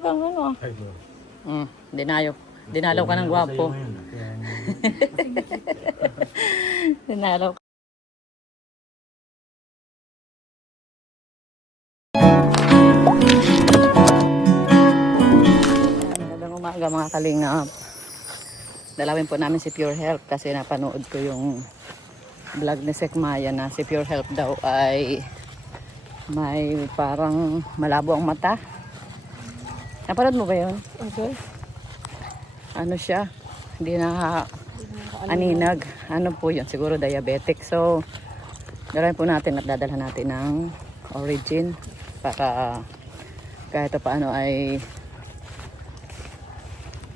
talagang ano ah. Ay, bro. Dinalaw ka ng gwapo. Dinalaw ka. Magandang umaga mga kalingap. Dalawin po namin si Pure Health kasi napanood ko yung vlog ni Sek Maya na si Pure Health daw ay may parang malabo ang mata. Napanood mo ba yun? Okay. Ano siya? Hindi na aninag. Ano po yun? Siguro diabetic. So, dalawin po natin at dadalhan natin ng Origin para kahit paano ay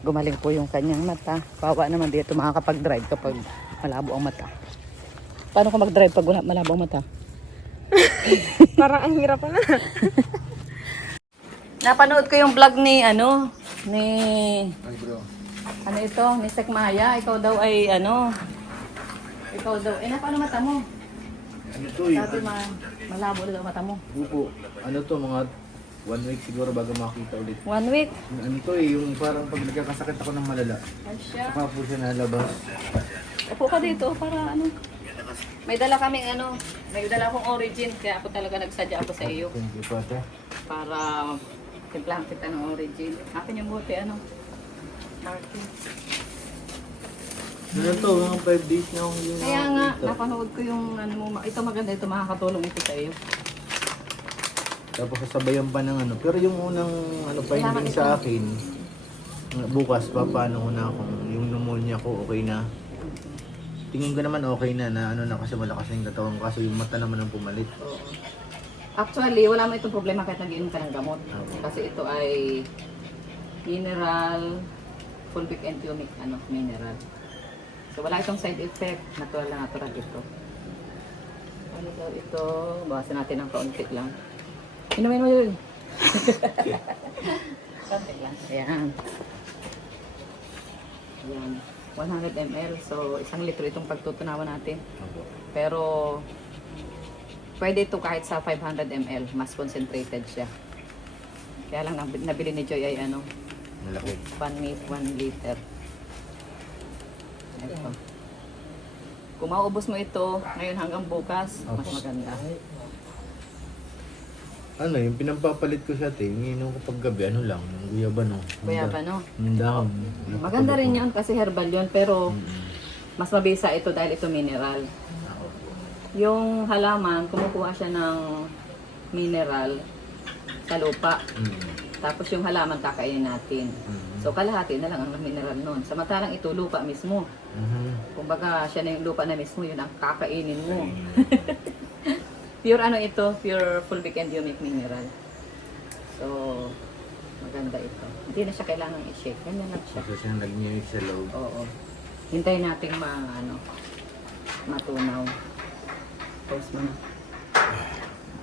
gumaling po yung kanyang mata. Kawawa naman dito makakapag-drive kapag malabo ang mata. Paano ka mag-drive pag malabo ang mata? Parang ang hirap na. Napanood ko yung vlog ni Ay, bro. ano ito, ni Sek Maya. Ikaw daw ay ikaw daw, paano mata mo? Ano to eh? Sabi malabo daw mata mo. Buko. Ano to, mga 1 week siguro bago makita ulit. 1 week. Ano to eh, yung parang pag nagkakasakit ako ng malala. Ay siya. Saka po siya nalabas. Upo ka dito para ano. May dala kaming may dala akong Origin kaya ako talaga nagsadya ako sa iyo Thank you, Pate. para timplahan kita ng Origin. Akin yung buti Martin. Ano to, mga 5 days na akong yun. Kaya nga, napanood ko yung mo. Ito maganda, ito makakatulong ito sa iyo. Tapos sasabayan pa ng ano. Pero yung unang finding sa akin, bukas papaano ko na kung yung pneumonia ko okay na. Tingin ko naman okay na na kasi malakas na yung katawan ko. Kaso yung mata naman ang pumalit. Actually, wala mo itong problema kahit nag-inom ka ng gamot. Kasi ito ay mineral, fulvic and humic mineral. So wala itong side effect, natural ito. Ano daw ito? Bawasan natin ng kaunti lang. Inumin mo yun. Kaunti lang. Ayan. Ayan. 100 ml. So 1 litro itong pagtutunawan natin. Pero pwede ito kahit sa 500 ml. Mas concentrated siya. Kaya lang nabili ni Joy ay Malaki. 1 liter. Ito. Kung mauubos mo ito ngayon hanggang bukas, mas maganda. Ano, yung pinampapalit ko siya, ininom ko pag gabi, lang, yung guyabano. Guyabano? Yung dahon. Maganda rin yun kasi herbal yun, pero mas mabisa ito dahil ito mineral. Yung halaman, kumukuha siya ng mineral sa lupa. Tapos yung halaman kakainin natin. So kalahati na lang ang mineral nun. Samantalang ito lupa mismo. Kumbaga siya na yung lupa na mismo, yun ang kakainin mo. Pure ito, pure fulvic and humic mineral. So maganda ito. Hindi na siya kailangan i-shake. Ganyan lang siya. Kasi siyang nag-new sa loob. Oo. Hintayin natin matunaw. Post mo na.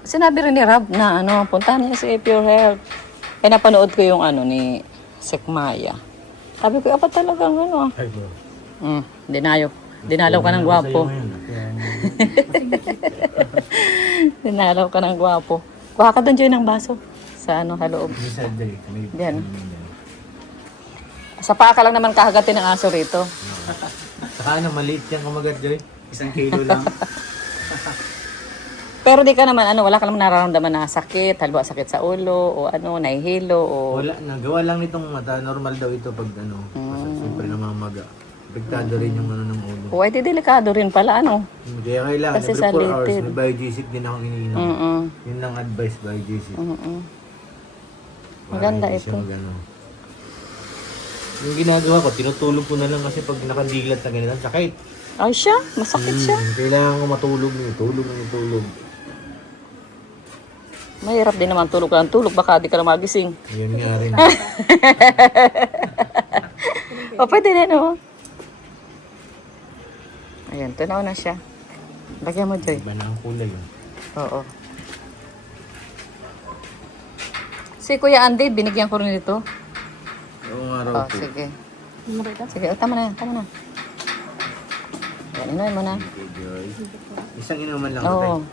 Sinabi rin ni Rob na puntahan niya si Pure Health. Kaya napanood ko yung ni Sek Maya. Sabi ko, apa talagang Ay, bro. Dinalaw ka ng gwapo. Dinalaw ka ng gwapo. Kuha ka doon dyan ng baso. Sa haloob. Diyan. Sa paa ka lang naman kakagatin ng aso rito. Saka maliit yan kumagat, Joy. 1 kilo lang. Pero di ka naman, wala ka naman nararamdaman na sakit, halimbawa sakit sa ulo, o nahihilo, o... Wala, nagawa lang nitong mata. Normal daw ito pag siyempre namamaga. Apektado rin yung ng ulo. O, ay di delikado rin pala, Kaya kailangan, Kasi every sa 4 hours, litid. may Biogesic din akong iniinom. Yun lang advice, Biogesic. Maganda Para hindi ito. siya Yung ginagawa ko, tinutulog ko na lang kasi pag nakadilat na ganito, sakit. Ay siya, masakit siya. Kailangan ko matulog. Tulog. Mahirap din naman tulog ka ng tulog, baka di ka na magising. Yun nga rin. O, pwede din, Ayan, tunaw na siya. Lagyan mo, Joy. Iba na ang kulay. Oo. Si Kuya Andy, binigyan ko rin ito. Oo araw po. Sige. Sige, tama na. Ayan, inumin mo na. Okay, Joy. Isang inuman lang. Oo.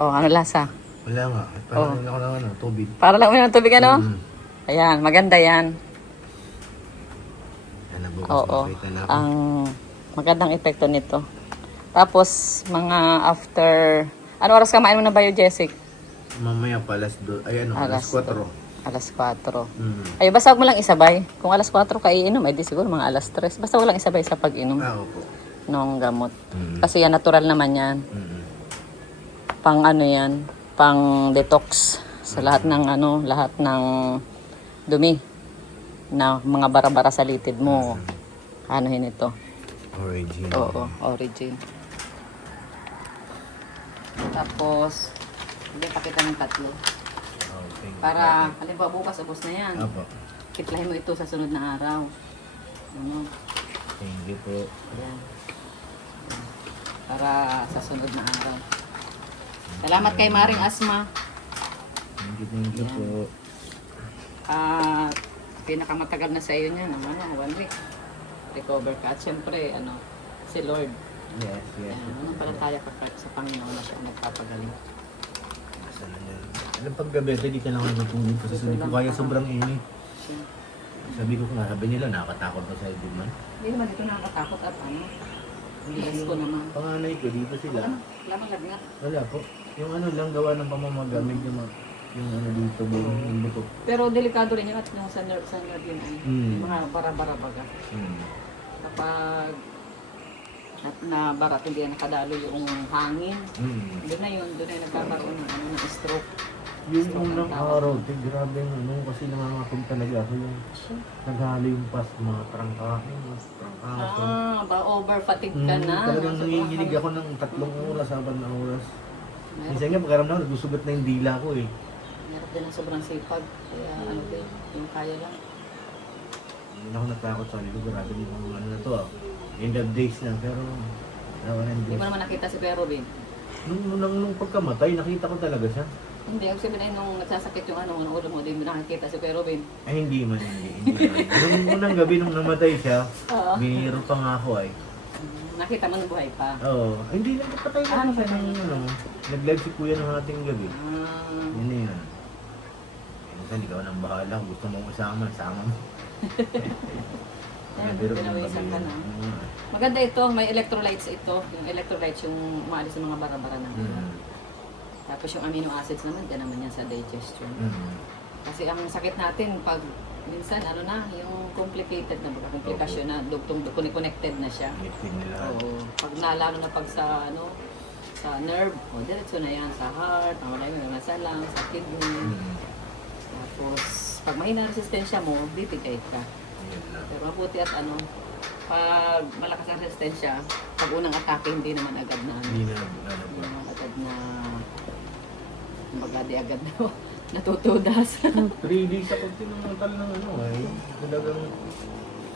Oh, ano lasa? Wala nga. Parang ako ng ano, tubig. Para lang uminom ng tubig, ano? Mm. Ayan, maganda yan. Yan na bukas Oo, makita na ako. ang magandang epekto nito. Tapos, mga after... Ano oras ka mainom ng Biogesic? Mamaya pa alas 4. Alas 4. Mm. Ay, basta huwag mo lang isabay. Kung alas 4 ka iinom, ay di siguro mga alas 3. Basta huwag lang isabay sa pag-inom Opo. ng gamot. Mm. Kasi yan, natural naman yan. Mm. Pang ano yan, pang detox sa lahat ng ano, lahat ng dumi na mga bara-bara sa litid mo. Anuhin ito. Origin. Oo, origin. Tapos, hindi pakita ng 3. Okay. Para, halimbawa bukas, ubos na yan. Opo. Kitlahin mo ito sa sunod na araw. Ano? Thank you po. Yan. Para sa sunod na araw. Salamat kay Maring Asma. Thank you po. At pinakamatagal na sa iyo niya naman, 1 week. Recover ka. At syempre, ano, si Lord. Yes. Yan, anong palataya ka sa Panginoon na siya nagpapagaling. Sana yan. Alam pag gabi, hindi ka lang matulog kasi hindi ko kaya sobrang init. Siya. Sabi ko nga, sabi nila, nakakatakot na sa ibig man. Hindi naman dito nakakatakot at ano. Bilis ko naman. Panganay ko, dito sila. Ano? Lamang gabi nga. Wala po. Yung ano lang gawa ng pamamagamit yung ano dito, yung buto. Pero delikado rin yun at yung sa nerve yun ay mga bara-bara baga. Hmm. Kapag nabarat, hindi na nakadalo yung hangin. Doon na yun, doon na nagkakaroon ng, ano, ng stroke. Yung unang araw, grabe yung ano, kasi nangangatog talaga ako yung naghalo yung pas, mga trangkahin, trangkaso. Over fatigue ka na. Talagang nanginginig ako ng 3 oras, 4 na oras. Minsan nga, pagkaramdam, nagsusugat na yung dila ko eh. Meron din ang sobrang sipag. Kaya ano din, yung kaya lang. Hindi na ako natakot sa ko, grabe din yung ano na to ah. End of days na, pero Hindi mo naman nakita si Pero Bin. nung pagkamatay, nakita ko talaga siya. Hindi, ang sabihin ay nung nagsasakit yung ano, ng ulo mo, hindi mo nakikita si Pero Bin. Ay, hindi man. Nung unang gabi, nung namatay siya, Oo. biniro pa nga ako ay. Nakita mo nung buhay pa. Oo. Ay, hindi lang patay na siya patay ng ano. Nag-live si kuya ng ating gabi. Yun na yun. Minsan, ikaw nang bahala. Gusto mong isama, sama mo. Ayan, Pero pinawisan ka na. Maganda ito, may electrolytes ito. Yung electrolytes, yung umaalis ng mga bara-bara ng ulo. Tapos yung amino acids naman, yan naman yan sa digestion. Kasi ang sakit natin, pag minsan, ano na, yung complicated na, komplikasyon na, connected na siya. Oo. Pag lalo na pag sa, ano, sa nerve, o diretso na yan, sa heart, wala yung nasa lungs, sa kidney. Tapos, pag mahina resistensya mo, bibigay ka. Pero mabuti at ano, pag malakas ang resistensya, pag unang atake, hindi naman agad na, Hindi na, ano hindi ba. naman agad na, kumbaga di agad na natutudas. 3 days ako tinumuntal ng ano ay. Talagang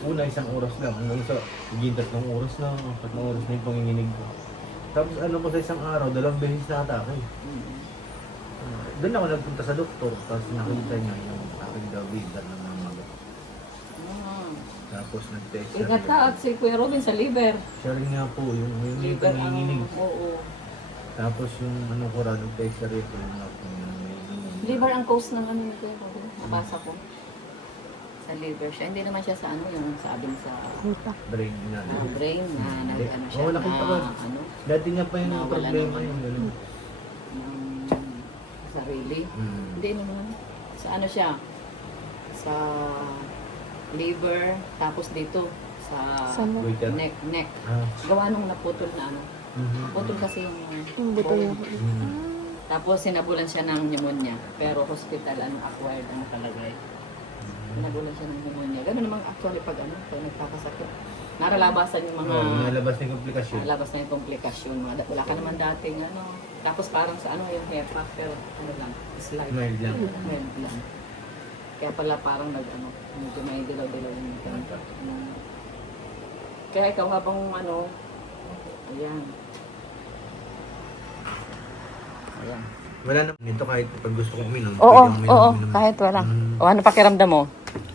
una 1 oras lang hanggang sa higit 3 oras na, 4 oras na yung panginginig ko. Tapos ano ko sa isang araw, 2 beses na atake. Doon ako nagpunta sa doktor, tapos nakita niya yung aking David na namaga. Tapos nag-text siya. Ingat ka at si Kuya Robin sa liver. Siya rin nga po, yung Liver ang, panginginig. oo. Tapos yung ano ko rin, nag-text siya rito yung aking Liver ang cause ng ano ni Kuya Robin. Nabasa ko. Sa liver siya. Hindi naman siya sa ano, yung sabi sa brain na. brain na nag-ano siya. Oo, nakita ko. Ano, Dati nga pa yung Nawala problema naman. yung gano'n. ng sarili. Hindi naman. Sa ano siya? Sa liver, tapos dito sa Sa mo. Goiter. neck. Ah. Gawa nung naputol na ano. Putol kasi yung Yung buto niya. Tapos sinabulan siya ng pneumonia. Pero hospital, ano, acquired, ano talaga eh. Sinabulan siya ng pneumonia. Ganun naman actually pag ano, pag nagkakasakit. Naralabasan yung mga... Nalabas na yung komplikasyon. Labas na yung komplikasyon. Wala ka naman dating ano. Tapos parang sa ano yung HEPA, pero ano lang, slight. Mild lang. Mild lang. Kaya pala parang nag-ano, medyo may dilaw-dilaw yung Kaya ikaw habang ano, ayan. Ayan. Wala na nito kahit pag gusto kong uminom. Oo, pwede akong oo, uminom. kahit wala. O ano pakiramdam mo?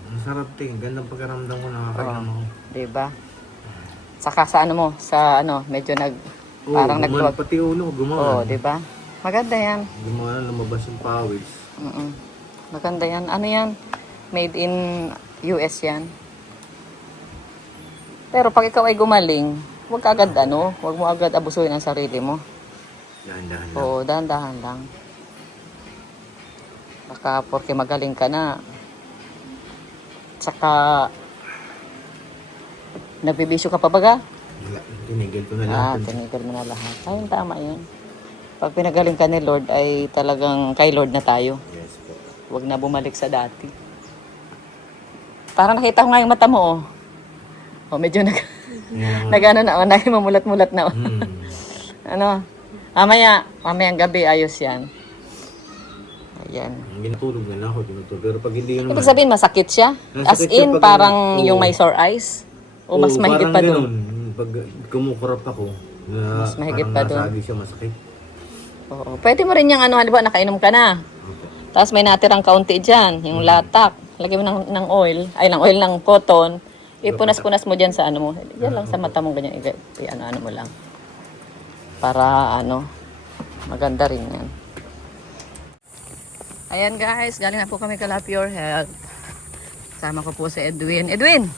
Ang sarap ting. Gandang pakiramdam ko, nakakainom ako. Diba? Saka sa ano mo, sa ano, medyo Oo, parang gumaan, nagtuwag. pati ulo, Oo, gumaan. diba? Maganda yan. Yung mga lumabas yung pawis. Mm-mm. Maganda yan. Ano yan? Made in US yan. Pero pag ikaw ay gumaling, huwag ka agad huwag mo agad abusuin ang sarili mo. Dahan-dahan lang. Oo, dahan-dahan lang. Baka porque magaling ka na. Tsaka, nagbibisyo ka pa baga? Wala, tinigil ko na lang. Tinigil mo na lahat. Ayun, tama yun. Pag pinagaling ka ni Lord, ay talagang kay Lord na tayo. Yes po. Huwag na bumalik sa dati. Parang nakita ko nga yung mata mo, oh. Oh, medyo Yeah. nag-ano na, oh, mamulat-mulat na, oh. Hmm. Mamayang gabi, ayos yan. Ayan. Ginatulog na lang ako, tinutulog. Pero pag hindi yun Ibig sabihin, masakit siya? As Masakit siya in, pag- parang oo. yung may sore eyes? O mas Oo, mahigit parang pa ganun. doon? Pag kumukurap ako, Mas mahigit parang pa doon. nasagi siya, masakit. Oo. Pwede mo rin yung halimbawa, nakainom ka na. Opo. Tapos may natirang kaunti dyan, yung latak. Lagyan mo ng oil, ng cotton. Ipunas-punas mo dyan sa ano mo. Yan lang sa mata mo, ganyan. Ano mo lang. Para maganda rin yan. Ayan guys, galing na po kami kala Pure Health. Sama ko po si Edwin. Edwin!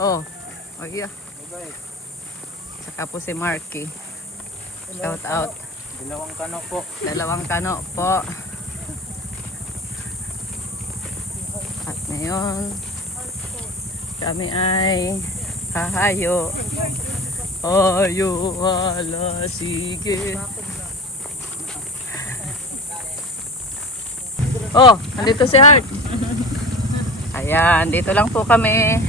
Oh yeah. Saka po si Marky. Shout out. Dalawang kano po. Dalawang kano po. At ngayon, kami ay hahayo. Hayo, hala, sige. Oh, nandito si Heart. Ayan, dito lang po kami.